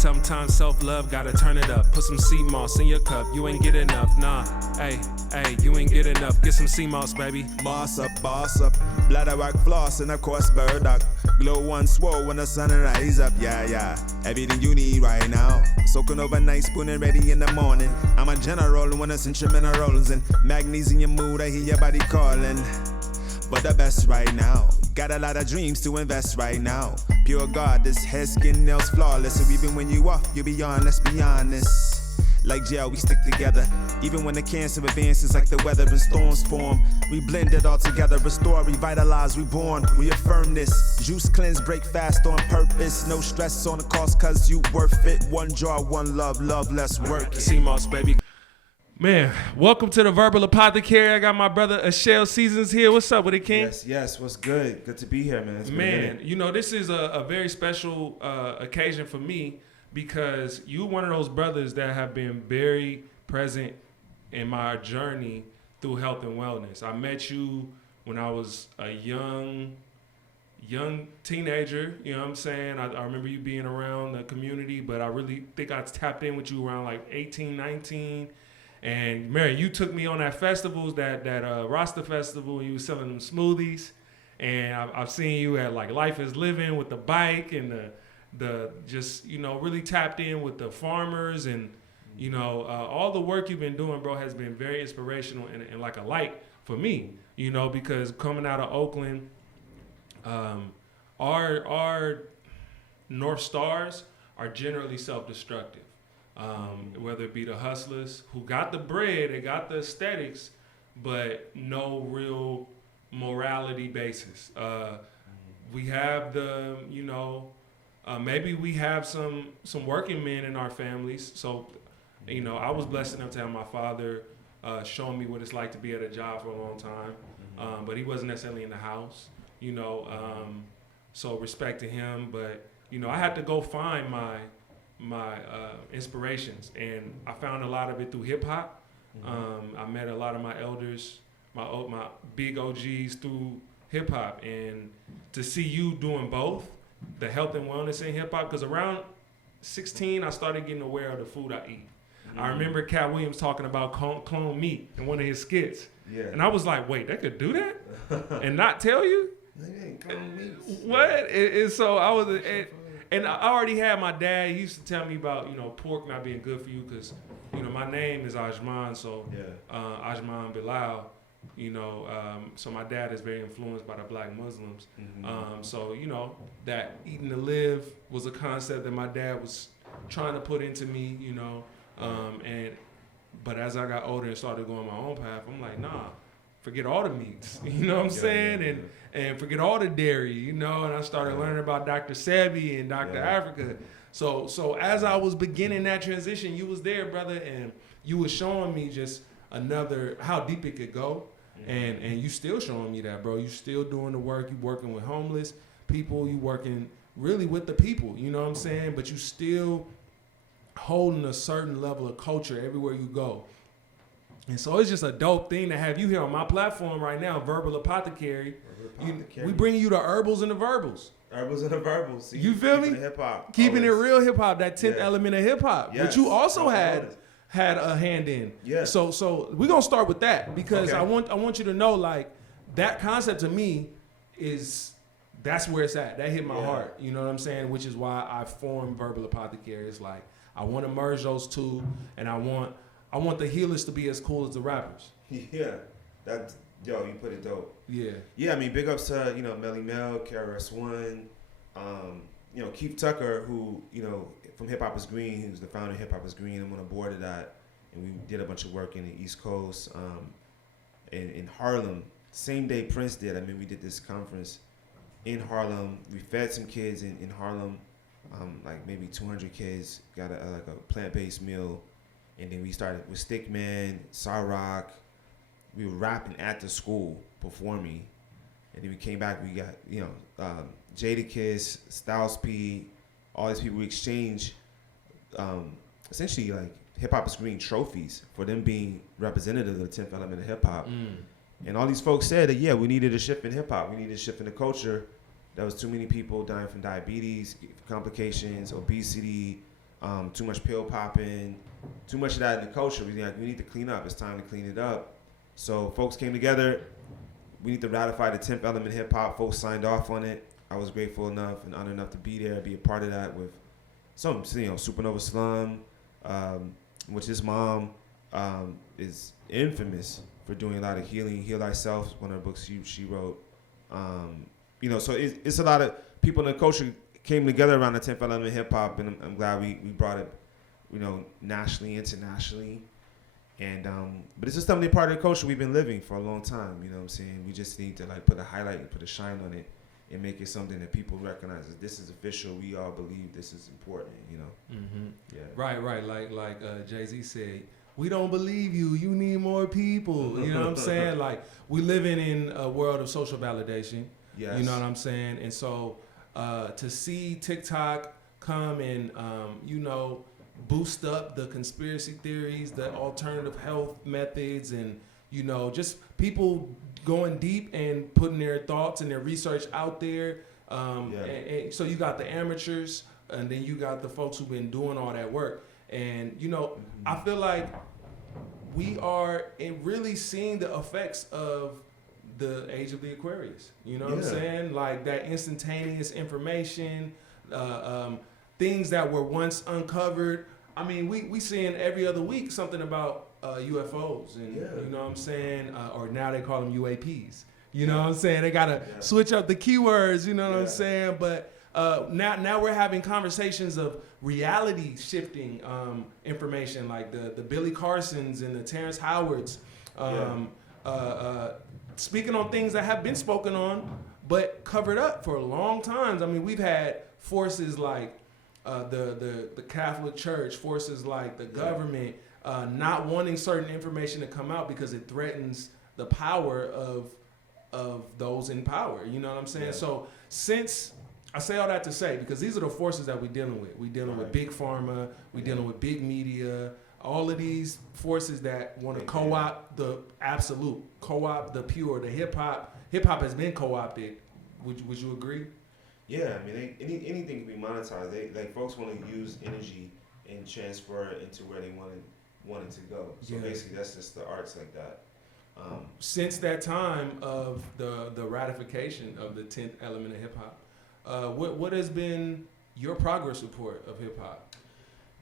sometimes self-love, gotta turn it up. Put some sea moss in your cup, you ain't get enough, nah. Hey, you ain't get enough, get some sea moss, baby. Boss up, bladder work floss and of course burdock. Glow one swole when the sun rise up, yeah. Everything you need right now. Soaking overnight, spooning ready in the morning. I'm a general when it's in minerals and magnesium mood, I hear your body calling. But the best right now, got a lot of dreams to invest right now. Pure God, this hair, skin, nails flawless. So even when you off, you be on, let's be honest. Like gel, we stick together. Even when the cancer advances like the weather and storms form, we blend it all together, restore, revitalize, reborn. We affirm this. Juice cleanse, break fast on purpose. No stress on the cost, cause you worth it. One jar, one love, less work. Sea moss, baby. Man, welcome to the Verbal Apothecary. I got my brother Ashel Seasunz here. What's up with it, King? Yes, what's good? Good to be here, man. Man, you know, this is a very special occasion for me because you're one of those brothers that have been very present in my journey through health and wellness. I met you when I was a young teenager, you know what I'm saying? I remember you being around the community, but I really think I tapped in with you around like 18, 19. And Mary, you took me on that festivals, that Rasta festival. You was selling them smoothies, and I've seen you at like Life is Living with the bike and the just, you know, really tapped in with the farmers and, you know, all the work you've been doing, bro, has been very inspirational and like a light for me, you know, because coming out of Oakland, our North Stars are generally self-destructive. Whether it be the hustlers who got the bread, they got the aesthetics, but no real morality basis. We have the, you know, maybe we have some working men in our families. So, you know, I was blessed enough to have my father showing me what it's like to be at a job for a long time, but he wasn't necessarily in the house, you know, so respect to him. But, you know, I had to go find my inspirations, and I found a lot of it through hip hop. I met a lot of my elders, my big OGs through hip hop, and to see you doing both, the health and wellness in hip hop, because around 16 I started getting aware of the food I eat. I remember Cat Williams talking about clone meat in one of his skits, and I was like, wait, they could do that and not tell you? What? And so I was. And I already had my dad. He used to tell me about, you know, pork not being good for you because, you know, my name is Ajman, so Ajman Bilal, you know, so my dad is very influenced by the black Muslims. So, you know, that eating to live was a concept that my dad was trying to put into me, you know, but as I got older and started going my own path, I'm like, nah, forget all the meats, you know what I'm saying? And forget all the dairy, you know, and I started learning about Dr. Sebi and Dr. Africa. So as I was beginning that transition, you was there, brother, and you was showing me just another, how deep it could go. And you still showing me that, bro. You still doing the work. You working with homeless people. You working really with the people, you know what I'm saying? But you still holding a certain level of culture everywhere you go. And so it's just a dope thing to have you here on my platform right now, Verbal Apothecary. We bring you the herbals and the verbals. Herbals and the verbals. See, you feel me? Hip hop. Keeping it real hip hop, that 10th element of hip hop, yes. which you also had a hand in. Yeah. So we're gonna start with that because I want you to know, like, that concept to me that's where it's at. That hit my heart. You know what I'm saying? Which is why I formed Verbal Apothecary. It's like I want to merge those two, and I want the healers to be as cool as the rappers. Yeah, yo, you put it dope. Yeah. I mean, big ups to, you know, Melly Mel, KRS-One, you know, Keith Tucker, who, you know, from Hip Hop is Green, who's the founder of Hip Hop is Green. I'm on the board of that, and we did a bunch of work in the East Coast, in Harlem. Same day Prince did. I mean, we did this conference in Harlem. We fed some kids in Harlem, like maybe 200 kids got a plant-based meal. And then we started with Stickman, Cyrock. We were rapping at the school, performing. And then we came back, we got, you know, Jadakiss, Styles P, all these people. We exchanged essentially like Hip Hop is Green trophies for them being representative of the 10th element of hip hop. And all these folks said that, yeah, we needed a shift in hip hop. We needed a shift in the culture. There was too many people dying from diabetes, complications, obesity, too much pill popping, too much of that in the culture. We need to clean up. It's time to clean it up. So folks came together. We need to ratify the 10th element hip hop. Folks signed off on it. I was grateful enough and honored enough to be there, be a part of that with some, Supernova Slum, which his mom is infamous for doing a lot of healing. Heal Thyself, one of her books she wrote. So it's a lot of people in the culture came together around the 10th element hip hop, and I'm glad we brought it, nationally, internationally. And but it's just something part of the culture we've been living for a long time. You know what I'm saying? We just need to put a highlight and put a shine on it and make it something that people recognize as this is official. We all believe this is important. Mm-hmm. Yeah. Right. Like Jay-Z said, we don't believe you. You need more people. You know what I'm saying? Like, we living in a world of social validation. Yes. You know what I'm saying? And so to see TikTok come and boost up the conspiracy theories, the alternative health methods, and just people going deep and putting their thoughts and their research out there. And so you got the amateurs, and then you got the folks who've been doing all that work. And I feel like we are really seeing the effects of the age of the Aquarius. You know what I'm saying? Like that instantaneous information, things that were once uncovered. I mean, we seeing every other week something about UFOs, and you know what I'm saying? Or now they call them UAPs. You know what I'm saying? They gotta switch up the keywords. You know what I'm saying? But now we're having conversations of reality shifting information, like the Billy Carsons and the Terrence Howards, speaking on things that have been spoken on but covered up for a long time. I mean, we've had forces like the Catholic Church, forces like the government not wanting certain information to come out because it threatens the power of those in power. You know what I'm saying? Yeah. So since I say all that to say, because these are the forces that we're dealing with. We're dealing with big pharma. We're dealing with big media. All of these forces that want to co-opt the absolute, co-opt the pure, the hip hop. Hip hop has been co-opted. Would you agree? Yeah, I mean, anything can be monetized. Folks want to use energy and transfer it into where they want it to go. So basically, that's just the arts like that. Since that time of the ratification of the 10th element of hip hop, what has been your progress report of hip hop?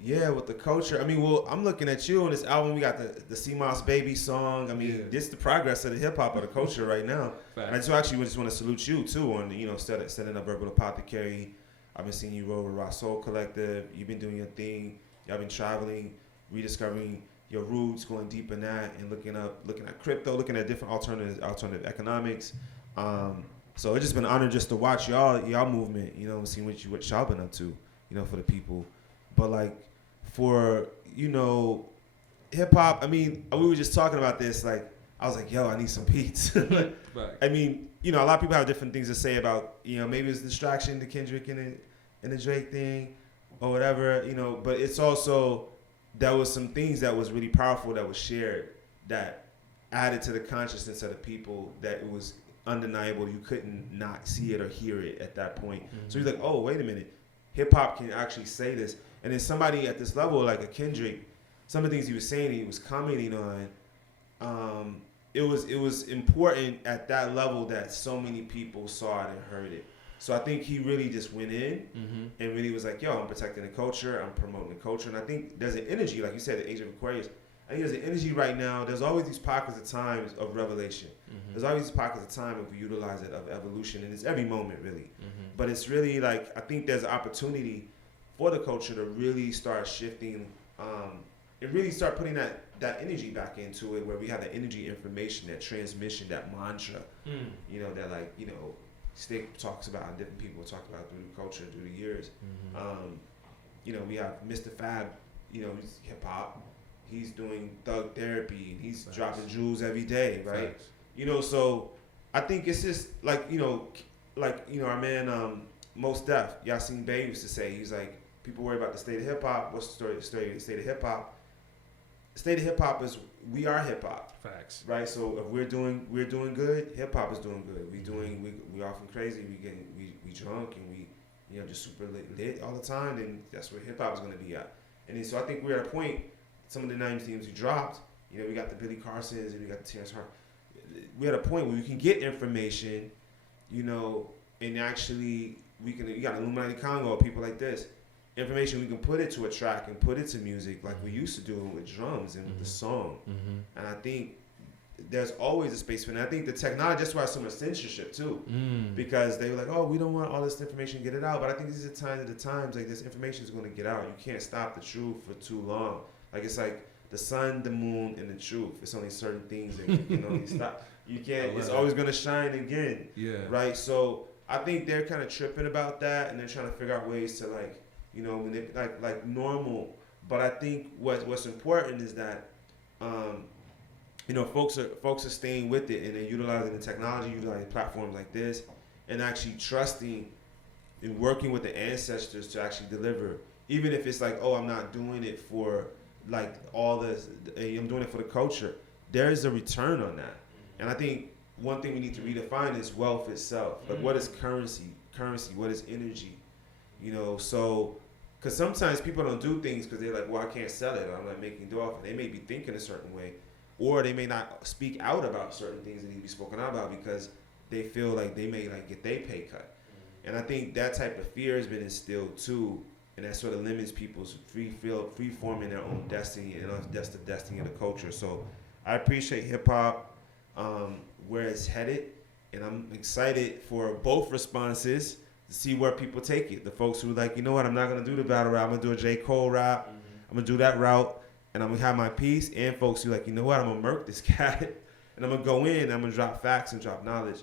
Yeah, with the culture. I mean, I'm looking at you on this album. We got the CMOS Baby song. I mean, this is the progress of the hip hop of the culture right now. And I just want to salute you too on setting up Verbal Apothecary. I've been seeing you roll with Raw Soul Collective. You've been doing your thing. Y'all been traveling, rediscovering your roots, going deep in that, and looking at crypto, looking at different alternative economics. So it's just been an honor just to watch y'all movement. Seeing what y'all been up to. For the people. But for hip hop, I mean, we were just talking about this. I was like, yo, I need some beats. I mean, a lot of people have different things to say about, maybe it's distraction, the Kendrick and the Drake thing, or whatever, But it's also there was some things that was really powerful that was shared that added to the consciousness of the people that it was undeniable. You couldn't not see it or hear it at that point. Mm-hmm. So you're like, oh, wait a minute, hip hop can actually say this. And then somebody at this level, like a Kendrick, some of the things he was saying, he was commenting on, it was important at that level that so many people saw it and heard it. So I think he really just went in and really was like, yo, I'm protecting the culture, I'm promoting the culture. And I think there's an energy, like you said, the age of Aquarius. I think there's an energy right now. There's always these pockets of times of revelation. Mm-hmm. There's always these pockets of time if we utilize it of evolution. And it's every moment, really. Mm-hmm. But it's really I think there's an opportunity for the culture to really start shifting and really start putting that energy back into it, where we have that energy, information, that transmission, that mantra, that Stick talks about, and different people talk about through the culture, through the years. Mm-hmm. We have Mr. Fab, he's hip hop. He's doing thug therapy, and he's dropping jewels every day, right? So I think it's just our man Mos Def, Yasin Bey used to say, he's like, people worry about the state of hip hop. What's the state of hip hop? The state of hip hop is we are hip hop. Facts. Right. So if we're doing good, hip hop is doing good. We often crazy. We drunk and just super lit all the time, then that's where hip hop is gonna be at. And then so I think we're at a point. Some of the 90s teams we dropped, we got the Billy Carsons and we got the Terrence Hart. We're at a point where we can get information, and actually you got Illuminati Congo, people like this. Information we can put it to a track and put it to music like we used to do with drums and with the song. And I think there's always a space for that. I think the technology, that's why so much censorship too, because they were like, oh, we don't want all this information to get it out. But I think these are times like this information is going to get out. You can't stop the truth for too long. Like it's like the sun, the moon, and the truth. It's only certain things that you can only stop. You can't. It's always going to shine again. Yeah. Right. So I think they're kind of tripping about that, and they're trying to figure out ways to like normal. But I think what's important is that folks are staying with it, and they're utilizing the technology, utilizing platforms like this, and actually trusting and working with the ancestors to actually deliver. Even if it's like, oh, I'm not doing it for like all this, I'm doing it for the culture. There is a return on that. And I think one thing we need to redefine is wealth itself. Like, what is currency? What is energy? So, because sometimes people don't do things because they're like, well, I can't sell it. I'm not making dough off it. They may be thinking a certain way, or they may not speak out about certain things that need to be spoken out about because they feel like they may get their pay cut. And I think that type of fear has been instilled too, and that sort of limits people's free forming their own destiny, and that's the destiny of the culture. So I appreciate hip hop, where it's headed, and I'm excited for both responses to see where people take it. The folks who like, you know what, I'm not gonna do the battle rap, I'm gonna do a J. Cole rap, I'm gonna do that route, and I'm gonna have my piece. And folks who like, you know what, I'm gonna murk this cat, and I'm gonna go in, I'm gonna drop facts and drop knowledge.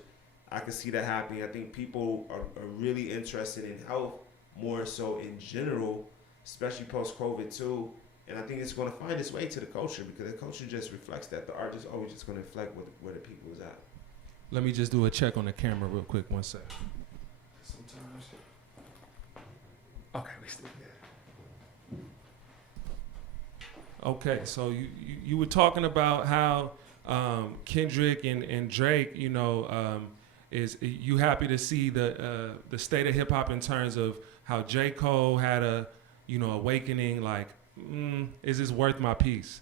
I can see that happening. I think people are really interested in health more so in general, especially post-COVID too. And I think it's going to find its way to the culture because the culture just reflects that. The art is always just going to reflect where the people is at. Let me just do a check on the camera real quick. 1 sec. Sometimes. Okay, we still good. Okay, so you were talking about how Kendrick and Drake, is you happy to see the state of hip hop in terms of how J. Cole had a awakening, like, is this worth my piece?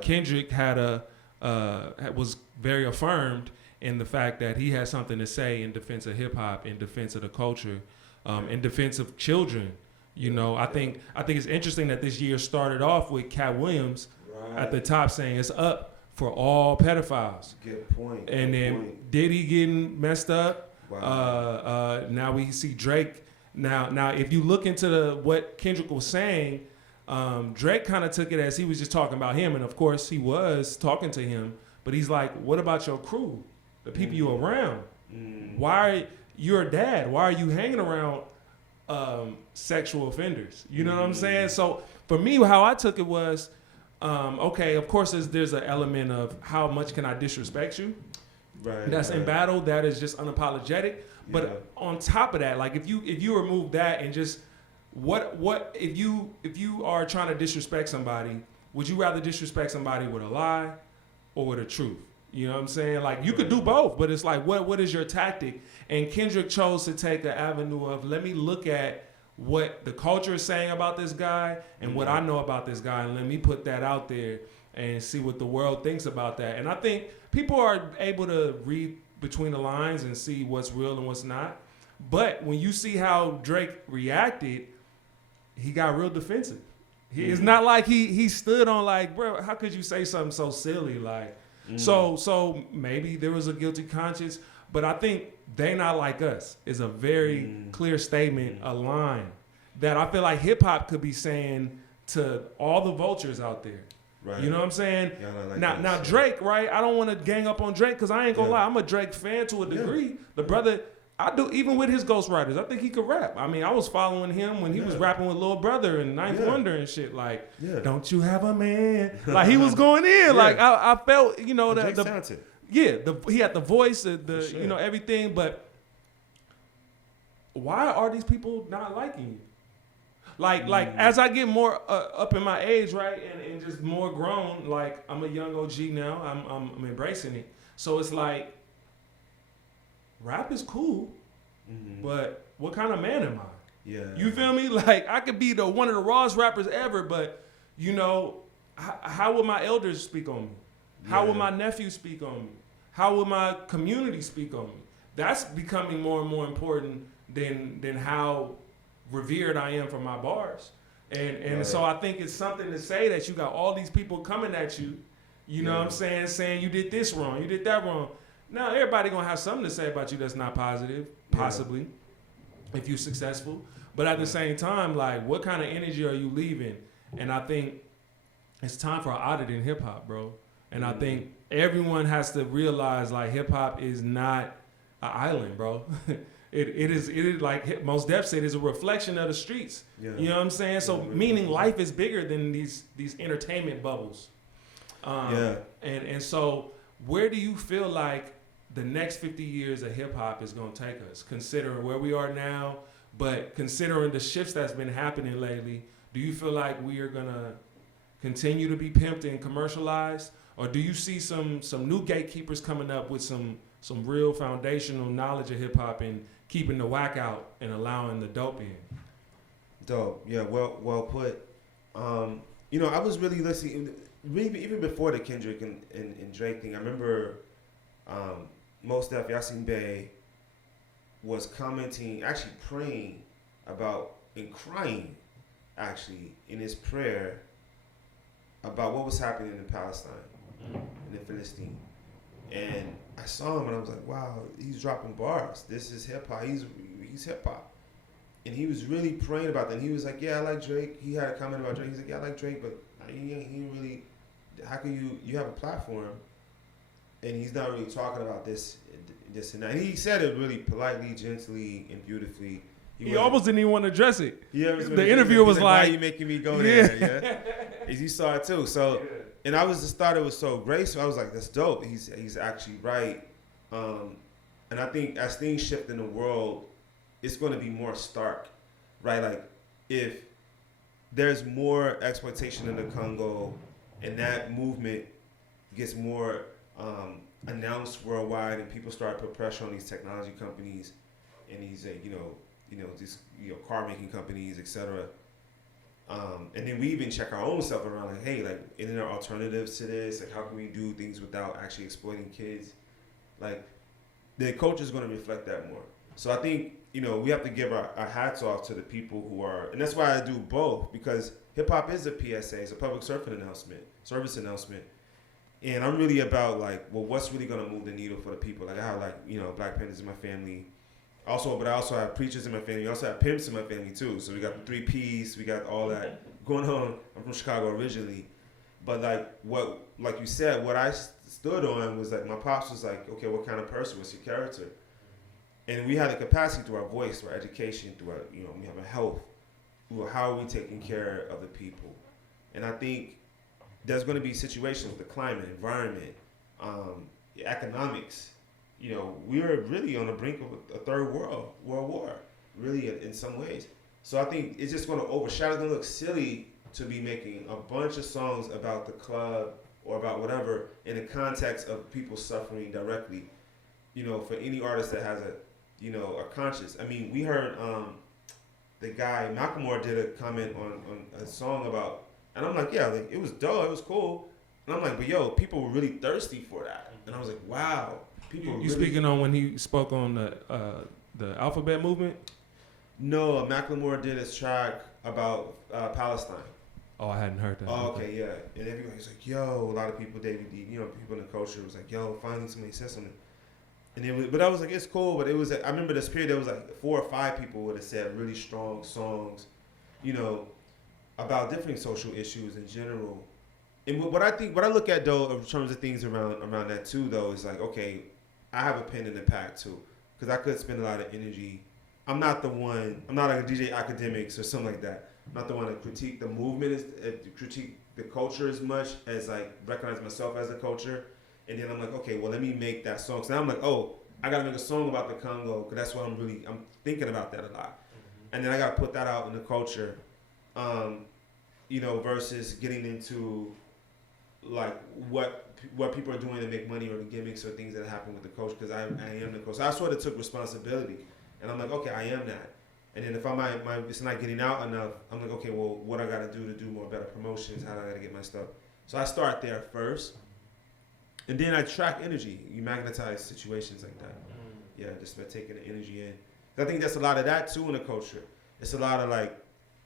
Kendrick had was very affirmed in the fact that he had something to say in defense of hip hop, in defense of the culture, in defense of children. I think it's interesting that this year started off with Cat Williams at the top saying it's up for all pedophiles. Good point. And then Diddy getting messed up. Wow. Now we see Drake. Now if you look into what Kendrick was saying, Drake kind of took it as he was just talking about him, and of course he was talking to him, but he's like, what about your crew, the people you around? Why, you're a dad, why are you hanging around sexual offenders? You know what I'm saying? So for me, how I took it was, okay, of course there's an element of how much can I disrespect you? Right. That's in battle, that is just unapologetic. But on top of that, like if you remove that and just what if you are trying to disrespect somebody, would you rather disrespect somebody with a lie or with a truth? You know what I'm saying? Like, you could do both, but it's like, what is your tactic? And Kendrick chose to take the avenue of, let me look at what the culture is saying about this guy and what I know about this guy, and let me put that out there and see what the world thinks about that. And I think people are able to read between the lines and see what's real and what's not. But when you see how Drake reacted, he got real defensive. It's not like he stood on like, bro, how could you say something so silly? Like, so maybe there was a guilty conscience, but I think they not like us is a very clear statement, a line that I feel like hip hop could be saying to all the vultures out there. Right. You know what I'm saying? Like now Drake, right? I don't want to gang up on Drake because I ain't gonna lie, I'm a Drake fan to a degree. The brother, I do, even with his ghostwriters, I think he could rap. I mean, I was following him when he was rapping with Lil Brother and Ninth Wonder and shit. Like, don't you have a man? Like, he was going in. Like, I felt, Drake's talented. He had the voice, everything. But why are these people not liking you? Like as I get more up in my age, right, and just more grown, like, I'm a young OG now. I'm embracing it. So it's like, rap is cool, but what kind of man am I? Yeah. You feel me? Like, I could be one of the rawest rappers ever, but, you know, how would my elders speak on me? How would my nephew speak on me? How would my community speak on me? That's becoming more and more important than how revered I am for my bars. And so I think it's something to say that you got all these people coming at you, you know what I'm saying you did this wrong, you did that wrong. Now everybody gonna have something to say about you that's not positive, possibly, if you're successful. But at the same time, like, what kind of energy are you leaving? And I think it's time for an audit in hip hop, bro. And I think everyone has to realize, like, hip hop is not an island, bro. It is like Mos Def said, it's a reflection of the streets. Yeah. You know what I'm saying? So meaning life is bigger than these entertainment bubbles. And so where do you feel like the next 50 years of hip hop is going to take us, considering where we are now, but considering the shifts that's been happening lately? Do you feel like we are going to continue to be pimped and commercialized, or do you see some new gatekeepers coming up with some real foundational knowledge of hip hop and keeping the whack out and allowing the dope in? Dope. Yeah, well put. You know, I was really listening, even before the Kendrick and Drake thing. I remember Mos Def Yasin Bey was commenting, actually praying about and crying, actually, in his prayer about what was happening in Palestine and in Philistine. And I saw him and I was like, wow, he's dropping bars. This is hip hop. He's hip hop. And he was really praying about that. And he was like, yeah, I like Drake. He had a comment about Drake. He's like, yeah, I like Drake, but he really, how can you have a platform and he's not really talking about this and that. And he said it really politely, gently, and beautifully. He almost didn't even want to address it. Yeah, the interviewer was like, why are you making me go there? Yeah. You saw it too. So, and I just thought it was so graceful. I was like, that's dope. He's actually right. And I think as things shift in the world, it's going to be more stark, right? Like, if there's more exploitation in the Congo and that movement gets more announced worldwide and people start to put pressure on these technology companies and these, these car making companies, etc. And then we even check our own stuff around, like, hey, like, isn't there alternatives to this? Like, how can we do things without actually exploiting kids? Like, the culture is going to reflect that more. So I think, we have to give our hats off to the people who are, and that's why I do both, because hip hop is a PSA, it's a public service announcement. And I'm really about, like, well, what's really going to move the needle for the people? Like, I have, like, Black Panthers in my family. But I also have preachers in my family. I also have pimps in my family too. So we got the 3 Ps. We got all that going on. I'm from Chicago originally, but like you said, what I stood on was like my pops was like, okay, what kind of person was your character? And we had the capacity through our voice, through our education, through our, we have a health. How are we taking care of the people? And I think there's going to be situations with the climate, environment, economics. We're really on the brink of a third world war, really, in some ways. So I think it's just going to overshadow. It's going to look silly to be making a bunch of songs about the club or about whatever in the context of people suffering directly. For any artist that has a conscience. I mean, we heard the guy Macklemore did a comment on a song about, and I'm like, yeah, like, it was dope, it was cool. And I'm like, but yo, people were really thirsty for that. And I was like, wow. You really speaking on when he spoke on the alphabet movement? No, Macklemore did a track about Palestine. Oh, I hadn't heard that. Oh, okay, yeah. And everybody's like, yo, a lot of people, David D, people in the culture was like, yo, finally somebody said something. And but I was like, it's cool, but it was, I remember this period, there was like 4 or 5 people would have said really strong songs, about different social issues in general. And what I look at though, in terms of things around that too, though, is like, okay, I have a pen in the pack too, because I could spend a lot of energy. I'm not like a DJ Academics or something like that. I'm not the one to critique the movement, critique the culture as much as like recognize myself as a culture. And then I'm like, okay, well, let me make that song. So now I'm like, oh, I got to make a song about the Congo, because that's what I'm thinking about that a lot. Mm-hmm. And then I got to put that out in the culture, versus getting into like what people are doing to make money or the gimmicks or things that happen with the culture, because I am the coach. So I sort of took responsibility, and I'm like, okay, I am that. And then if it's not getting out enough, I'm like, okay, well, what I got to do more better promotions? How do I got to get my stuff? So I start there first, and then I track energy. You magnetize situations like that. Yeah, just by taking the energy in. I think that's a lot of that too in the culture. It's a lot of like,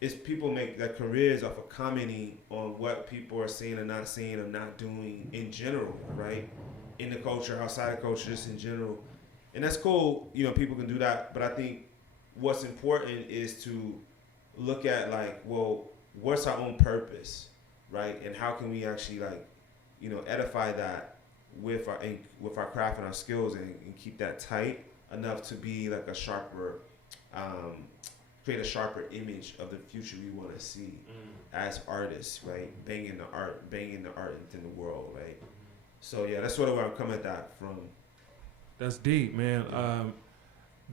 it's people make their careers off of commenting on what people are saying or not saying or not doing in general, right? In the culture, outside of culture, just in general. And that's cool, you know, people can do that. But I think what's important is to look at like, well, what's our own purpose, right? And how can we actually like, you know, edify that with our craft and our skills and keep that tight enough to be like a sharper, create a sharper image of the future we want to see as artists, right? Banging the art within the world, right? So yeah, that's sort of where I'm coming at that from. That's deep, man.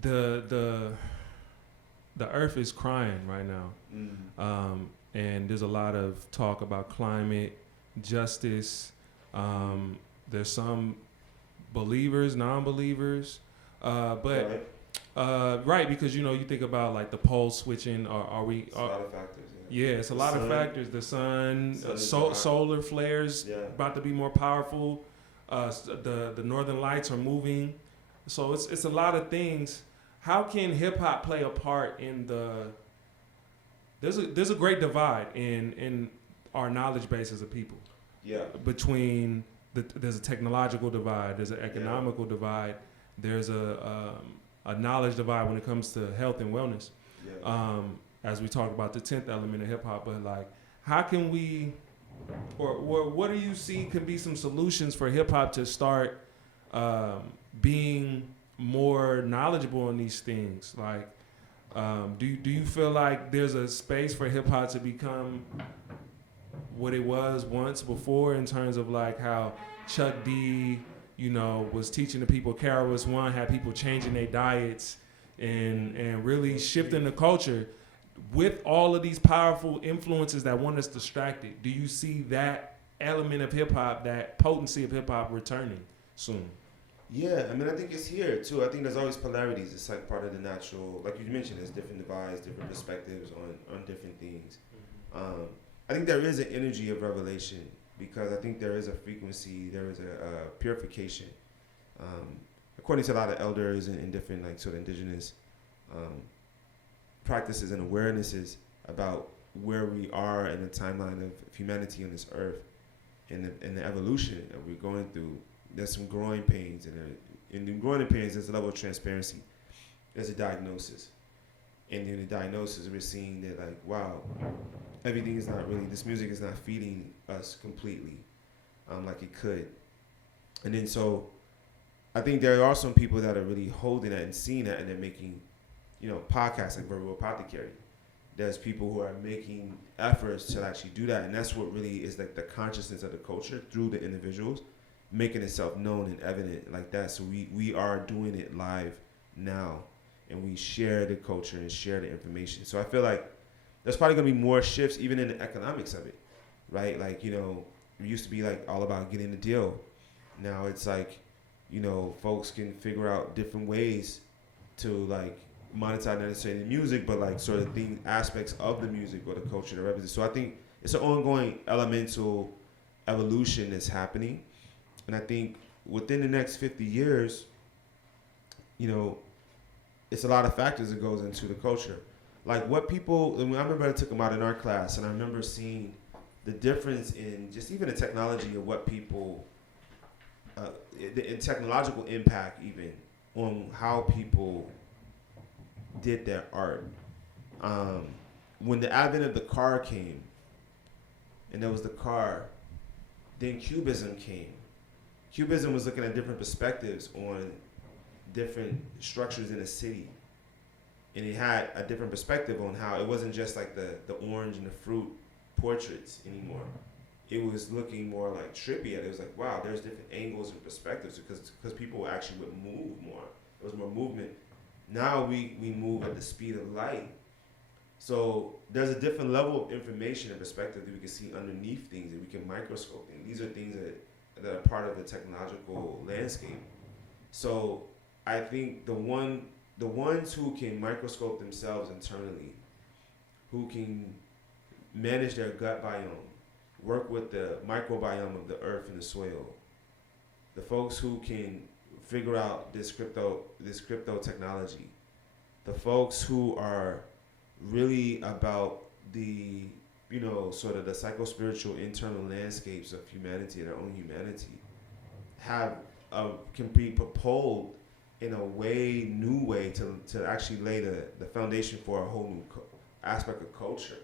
The earth is crying right now, and there's a lot of talk about climate justice. There's some believers, non-believers, but right, because you know you think about like the pole switching, or are we? It's a lot of factors. Yeah, it's a lot of factors. The sun solar flares about to be more powerful. The northern lights are moving, so it's a lot of things. How can hip hop play a part in the? There's a great divide in our knowledge base as a people. Yeah. Between there's a technological divide, there's an economical divide, there's a knowledge divide when it comes to health and wellness. Yeah. As we talk about the 10th element of hip hop, but like, how can we, or what do you see could be some solutions for hip hop to start being more knowledgeable in these things? Like, do you feel like there's a space for hip hop to become what it was once before, in terms of like how Chuck D, you know, was teaching the people, KRS One had people changing their diets and really shifting the culture with all of these powerful influences that want us distracted? Do you see that element of hip hop, that potency of hip hop returning soon? Yeah, I mean, I think it's here too. I think there's always polarities. It's like part of the natural, like you mentioned, there's different divides, different perspectives on different things. I think there is an energy of revelation, because I think there is a frequency, there is a purification. According to a lot of elders and different like sort of indigenous practices and awarenesses about where we are in the timeline of humanity on this earth and the evolution that we're going through, there's some growing pains, and in the growing pains there's a level of transparency. There's a diagnosis. And in the diagnosis, we're seeing that, like, wow, everything is not really, this music is not feeding us completely like it could. And then so I think there are some people that are really holding that and seeing that, and they're making, you know, podcasts like Verbal Apothecary. There's people who are making efforts to actually do that. And that's what really is like the consciousness of the culture through the individuals, making itself known and evident like that. So we are doing it live now. And we share the culture and share the information. So I feel like there's probably gonna be more shifts even in the economics of it, right? Like, you know, it used to be like all about getting the deal. Now it's like, you know, folks can figure out different ways to like monetize not necessarily the music, but like sort of aspects of the music or the culture that represents. So I think it's an ongoing elemental evolution that's happening. And I think within the next 50 years, you know, it's a lot of factors that goes into the culture. Like what people, I remember I took them out in our class, and I remember seeing the difference in just even the technology of what people, the technological impact even on how people did their art. When the advent of the car came, and there was the car, then Cubism came. Cubism was looking at different perspectives on different structures in a city, and it had a different perspective on how it wasn't just like the orange and the fruit portraits anymore. It was looking more like trippy. It was like, wow, there's different angles and perspectives, because people actually would move more. There was more movement. Now we move at the speed of light. So there's a different level of information and perspective that we can see underneath things, that we can microscope things. These are things that are part of the technological landscape. So I think the one the ones who can microscope themselves internally, who can manage their gut biome, work with the microbiome of the earth and the soil, the folks who can figure out this crypto technology, the folks who are really about the sort of the psycho-spiritual internal landscapes of humanity, their own humanity, can be propelled in a new way to actually lay the foundation for a whole new aspect of culture,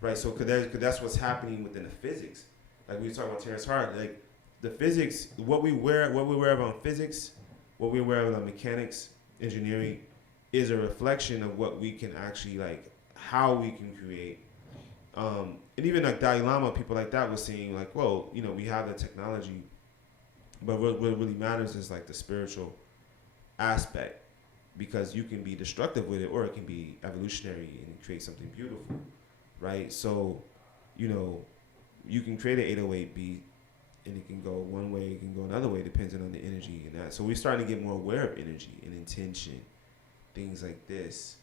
right? So, cause that's what's happening within the physics. Like we were talking about Terrence Hart, like the physics, what we wear on physics, what we wear on mechanics, engineering, is a reflection of what we can actually how we can create. And even like Dalai Lama, people like that was saying like, well, we have the technology, but what really matters is like the spiritual aspect, because you can be destructive with it or it can be evolutionary and create something beautiful, right? So, you can create an 808 beat and it can go one way, it can go another way, depending on the energy and that. So we're starting to get more aware of energy and intention, things like this.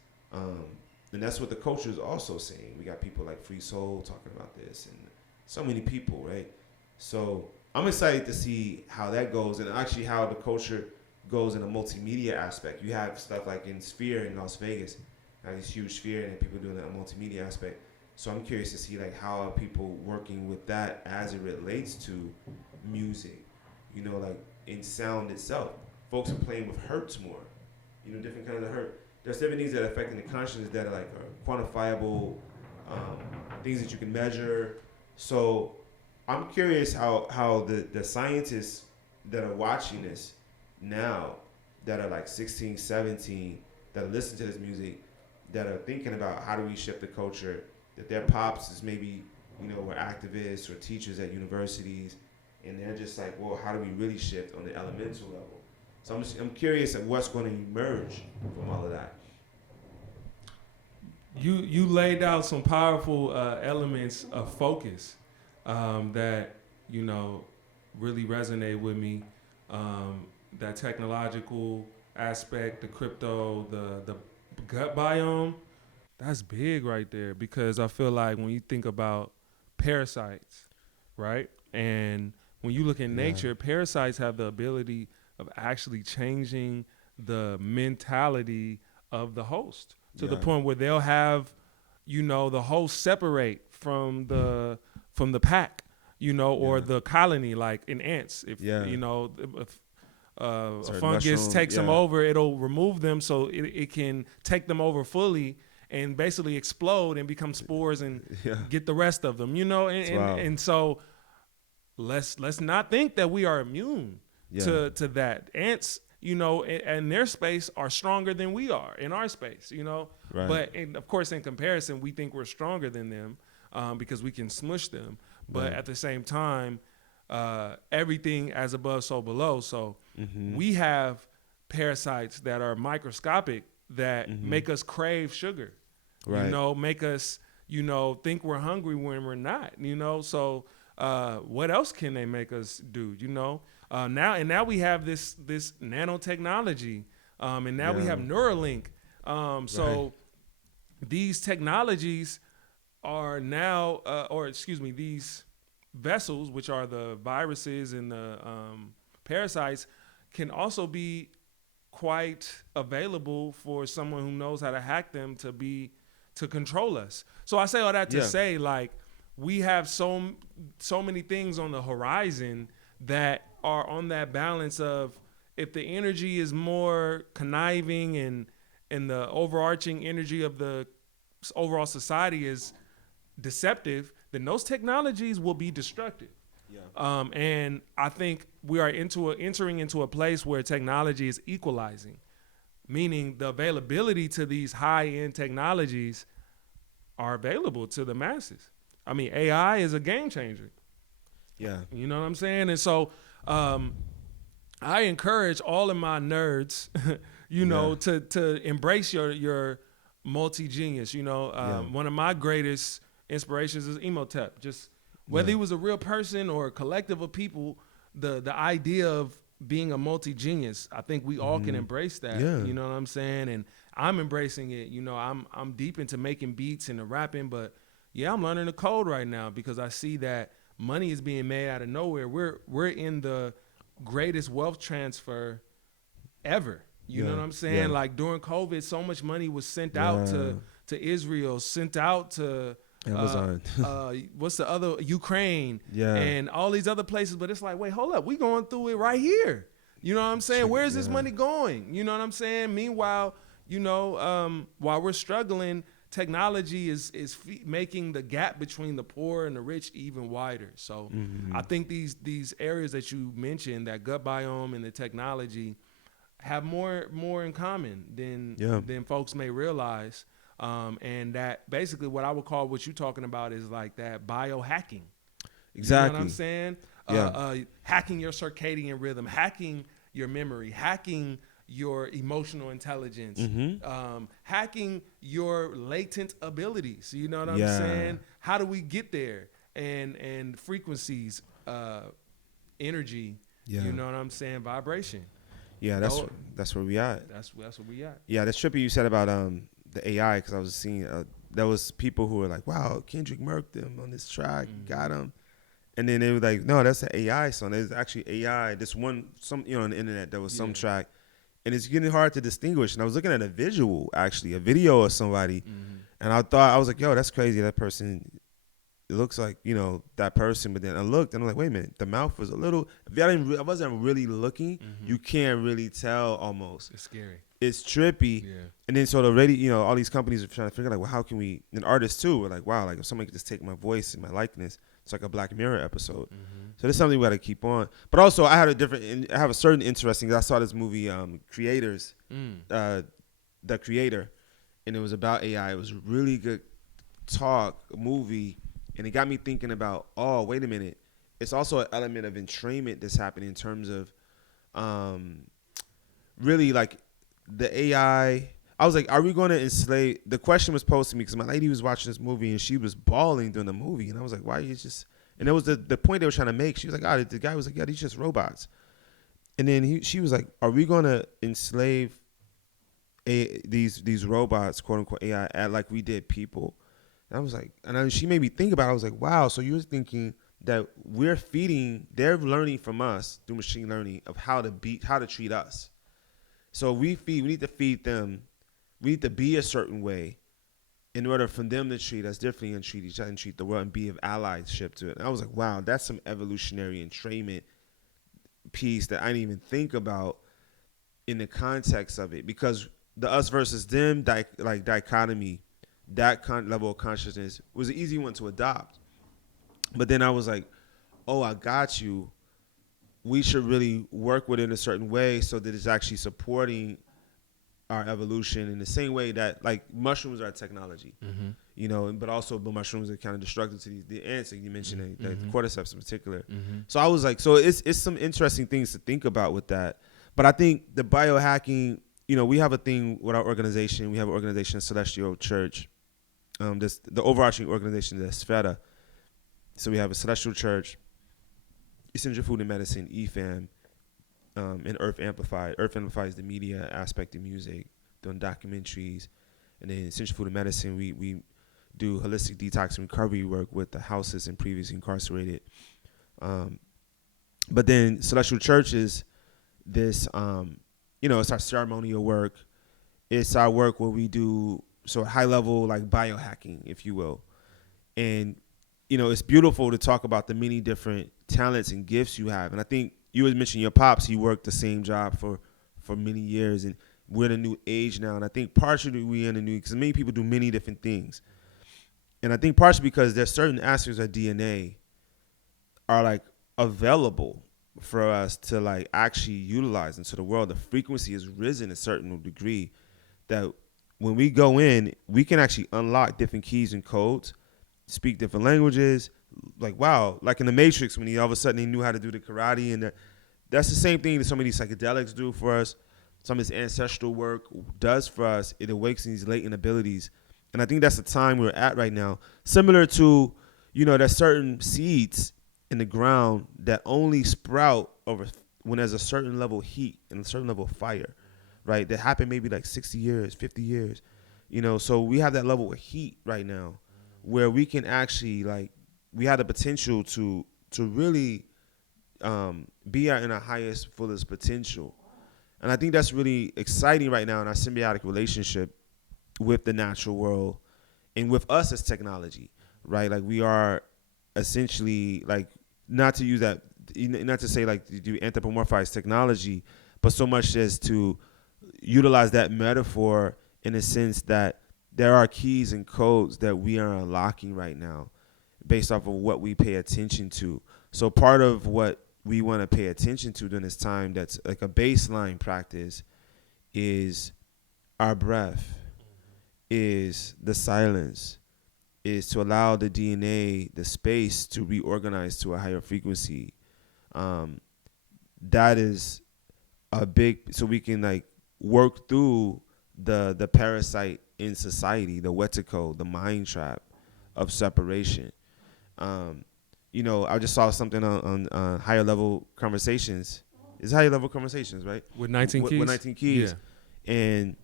And that's what the culture is also saying. We got people like Free Soul talking about this, and so many people, right? So I'm excited to see how that goes, and actually how the culture goes in a multimedia aspect. You have stuff like in Sphere in Las Vegas, this huge Sphere, and people doing a multimedia aspect. So I'm curious to see like how are people working with that as it relates to music, like in sound itself. Folks are playing with hertz more, different kinds of hertz. There's different things that are affecting the consciousness that are quantifiable, things that you can measure. So I'm curious how the scientists that are watching this now, that are like 16, 17, that listen to this music, that are thinking about how do we shift the culture, that their pops is maybe, were activists or teachers at universities, and they're just like, well, how do we really shift on the elemental level? So I'm curious of what's going to emerge from all of that. You laid out some powerful elements of focus that really resonate with me. That technological aspect, the crypto, the gut biome, that's big right there, because I feel like when you think about parasites, right? And when you look in nature, parasites have the ability of actually changing the mentality of the host to the point where they'll have, the host separate from the pack, or the colony, like in ants. If if a fungus takes them over, it'll remove them so it can take them over fully and basically explode and become spores and get the rest of them, and so let's not think that we are immune to that. Ants, and their space are stronger than we are in our space, Right. But of course, in comparison, we think we're stronger than them because we can smush them. But at the same time, everything as above, so below. So we have parasites that are microscopic that make us crave sugar, make us, think we're hungry when we're not, So what else can they make us do, Now we have this nanotechnology, and now we have Neuralink. So these technologies are now, these vessels, which are the viruses and the parasites, can also be quite available for someone who knows how to hack them to control us. So I say all that to say, like, we have so many things on the horizon that are on that balance of, if the energy is more conniving and the overarching energy of the overall society is deceptive, then those technologies will be destructive. And I think we are entering into a place where technology is equalizing, meaning the availability to these high-end technologies are available to the masses. I mean, AI is a game changer. Yeah. You know what I'm saying? And so I encourage all of my nerds, to embrace your multi-genius. One of my greatest inspirations is E.S.O.teric. Just whether he was a real person or a collective of people, the idea of being a multi-genius. I think we all can embrace that. Yeah. You know what I'm saying? And I'm embracing it. You know, I'm deep into making beats and the rapping, but yeah, I'm learning the code right now because I see that money is being made out of nowhere. We're in the greatest wealth transfer ever. You know what I'm saying? Yeah. Like during COVID, so much money was sent out to Israel, sent out to Amazon. what's the other, Ukraine, Yeah. and all these other places. But it's like, wait, hold up, we going through it right here. You know what I'm saying? Where is this money going? You know what I'm saying? Meanwhile, you know, while we're struggling, technology is making the gap between the poor and the rich even wider. So I think these areas that you mentioned, that gut biome and the technology, have more in common than folks may realize. And that basically what I would call what you're talking about is like that biohacking. Exactly. You know what I'm saying? Hacking your circadian rhythm, hacking your memory, hacking your emotional intelligence, hacking your latent abilities. You know what I'm saying? How do we get there? And frequencies, energy, you know what I'm saying? Vibration. Yeah, that's where we at. That's where we at. Yeah, that's trippy you said about the AI, because I was seeing there was people who were like, wow, Kendrick murked him on this track, got him. And then they were like, no, that's an AI song. There's actually AI. This one, on the internet, there was some track. And it's getting hard to distinguish. And I was looking at a video of somebody. And I was like, yo, that's crazy. That person, it looks like, that person. But then I looked and I'm like, wait a minute. The mouth was a little, I wasn't really looking. You can't really tell almost. It's scary. It's trippy. Yeah. And then so already, all these companies are trying to figure out, like, well, how can we, and artists too, were like, wow, like if somebody could just take my voice and my likeness, it's like a Black Mirror episode. So there's something we got to keep on. But also I have a certain interesting, I saw this movie, Creators, The Creator, and it was about AI. It was a really good movie, and it got me thinking about, oh, wait a minute. It's also an element of entrainment that's happening in terms of really like the AI. I was like, are we going to enslave? The question was posed to me because my lady was watching this movie and she was bawling during the movie. And I was like, why are you just, and it was the point they were trying to make. She was like, the guy was like, yeah, these just robots. And then she was like, are we going to enslave these robots, quote unquote AI, like we did people? And I was like, she made me think about it. I was like, wow, so you're thinking that they're learning from us through machine learning of how to treat us. So we need to feed them. We need to be a certain way in order for them to treat us differently and treat each other and treat the world and be of allyship to it. And I was like, wow, that's some evolutionary entrainment piece that I didn't even think about in the context of it, because the us versus them dichotomy, that level of consciousness was an easy one to adopt. But then I was like, oh, I got you. We should really work with it in a certain way so that it's actually supporting our evolution in the same way that like mushrooms are technology, but also the mushrooms are kind of destructive to the ants that you mentioned, the cordyceps in particular. So I was like, so it's some interesting things to think about with that. But I think the biohacking, we have a thing with our organization. We have an organization, Celestial Church. The overarching organization is E.S.O.teric. So we have a Celestial Church, Essential Food and Medicine, EFAM, and Earth Amplified. Earth Amplified is the media aspect of music, doing documentaries. And then Essential Food and Medicine, we do holistic detox and recovery work with the houseless and previously incarcerated. But then Celestial Church is this, it's our ceremonial work. It's our work where we do high level like biohacking, if you will. And, it's beautiful to talk about the many different talents and gifts you have. And I think you had mentioned your pops. He worked the same job for many years, and we're in a new age now. And I think partially we're in a new, because many people do many different things. And I think partially because there's certain aspects of DNA are like available for us to like actually utilize into the world. The frequency has risen a certain degree that when we go in, we can actually unlock different keys and codes, speak different languages. Like, wow, like in the Matrix, when all of a sudden he knew how to do the karate, and that's the same thing that some of these psychedelics do for us. Some of this ancestral work does for us. It awakens these latent abilities. And I think that's the time we're at right now. Similar to, there's certain seeds in the ground that only sprout over when there's a certain level of heat and a certain level of fire, right? That happened maybe like 60 years, 50 years, so we have that level of heat right now where we can actually we have the potential to really be in our highest, fullest potential. And I think that's really exciting right now in our symbiotic relationship with the natural world and with us as technology, right? Like we are essentially not to use that, not to say do anthropomorphize technology, but so much as to utilize that metaphor in a sense that there are keys and codes that we are unlocking right now based off of what we pay attention to. So part of what we want to pay attention to during this time that's like a baseline practice is our breath, is the silence, is to allow the DNA, the space to reorganize to a higher frequency. That is a big, so we can work through the parasite in society, the wetico, the mind trap of separation. I just saw something on higher level conversations. It's higher level conversations, right? With 19 keys? With 19 keys. Yeah. And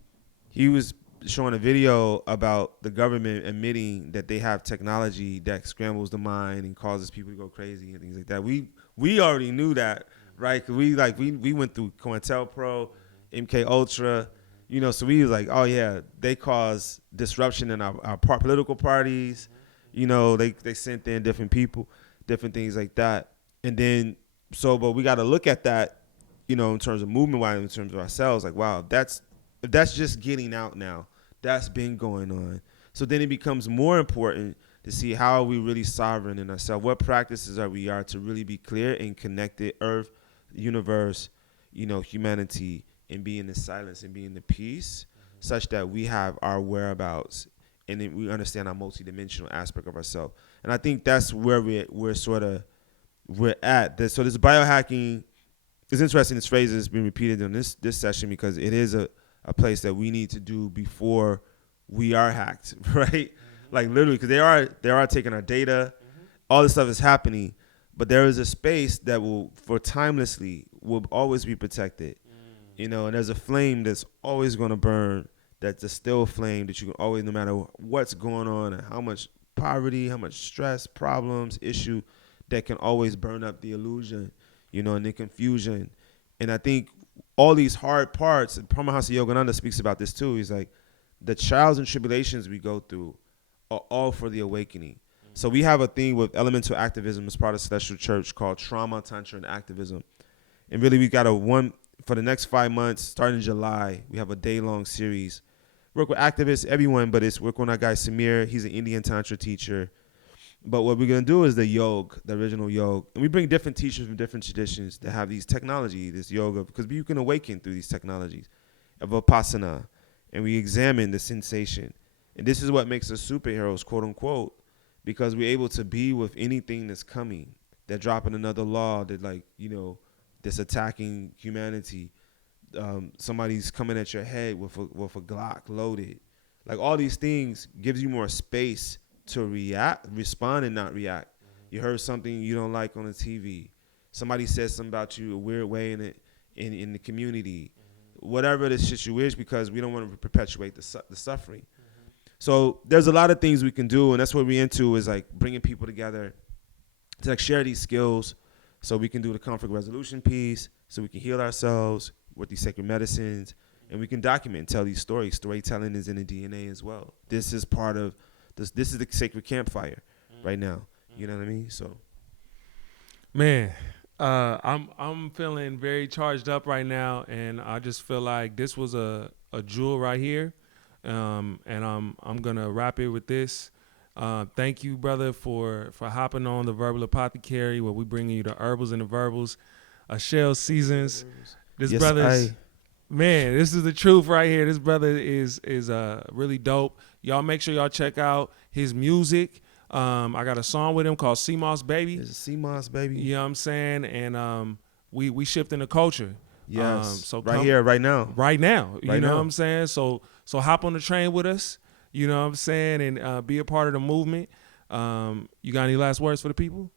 he was showing a video about the government admitting that they have technology that scrambles the mind and causes people to go crazy and things like that. We already knew that, right? Cause we went through COINTELPRO, MK Ultra, so we was like, oh yeah, they cause disruption in our political parties. They sent in different people, different things like that. And then, but we got to look at that, in terms of movement-wise, in terms of ourselves, wow, if that's just getting out now, that's been going on. So then it becomes more important to see how are we really sovereign in ourselves. What practices are we to really be clear and connected, earth, universe, humanity, and be in the silence and be in the peace, such that we have our whereabouts and then we understand our multidimensional aspect of ourselves. And I think that's where we're at. So this biohacking is interesting. This phrase has been repeated in this session because it is a place that we need to do before we are hacked, right? Literally, because they are taking our data. All this stuff is happening, but there is a space that will always be protected. And there's a flame that's always going to burn. That's a still flame that you can always, no matter what's going on and how much poverty, how much stress, problems, issue, that can always burn up the illusion, and the confusion. And I think all these hard parts, and Paramahansa Yogananda speaks about this too. He's like, the trials and tribulations we go through are all for the awakening. So we have a thing with elemental activism as part of Celestial Church called Trauma, Tantra, and Activism. And really we got for the next 5 months, starting in July, we have a day-long series. Work with activists, everyone, but it's work with our guy Samir. He's an Indian Tantra teacher. But what we're going to do is the yoga, the original yoga. And we bring different teachers from different traditions that have these technology, this yoga, because you can awaken through these technologies of Vipassana. And we examine the sensation. And this is what makes us superheroes, quote unquote, because we're able to be with anything that's coming, that dropping another law that that's attacking humanity. Somebody's coming at your head with a Glock loaded. All these things gives you more space to respond and not react. You heard something you don't like on the TV. Somebody said something about you a weird way in the community. Whatever the situation is, because we don't want to perpetuate the suffering. So there's a lot of things we can do, and that's what we're into is bringing people together to share these skills so we can do the conflict resolution piece, so we can heal ourselves with these sacred medicines, and we can document and tell these stories. Storytelling is in the DNA as well. This is part of this. This is the sacred campfire right now. You know what I mean? So, man, I'm feeling very charged up right now, and I just feel like this was a jewel right here, and I'm gonna wrap it with this. Thank you, brother, for hopping on the Verbal Apothecary, where we bringing you the herbals and the verbals. Ashel Seasunz. This brother, man, this is the truth right here. This brother is really dope. Y'all make sure y'all check out his music. I got a song with him called Sea Moss Baby. It's a Sea Moss Baby. You know what I'm saying? And we shifting the culture. Yes. So right here, right now. Right now. You know now. what I'm saying? So hop on the train with us. You know what I'm saying? And be a part of the movement. You got any last words for the people?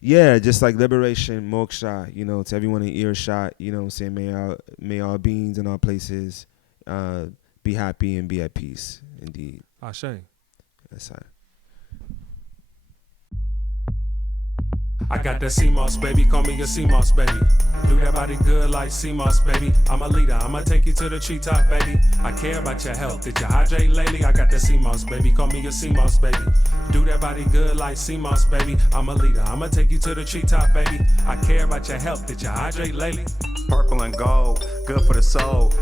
Yeah, just like liberation, moksha, to everyone in earshot, what I'm saying, may our beings and our places be happy and be at peace, indeed. Ashe. That's right. I got that CMOS, baby, call me a CMOS, baby. Do that body good like CMOS, baby. I'm a leader, I'ma take you to the treetop, baby. I care about your health, did you hydrate lately? I got that CMOS, baby, call me a CMOS, baby. Do that body good like CMOS, baby. I'm a leader, I'ma take you to the treetop, baby. I care about your health, did you hydrate lately? Purple and gold, good for the soul.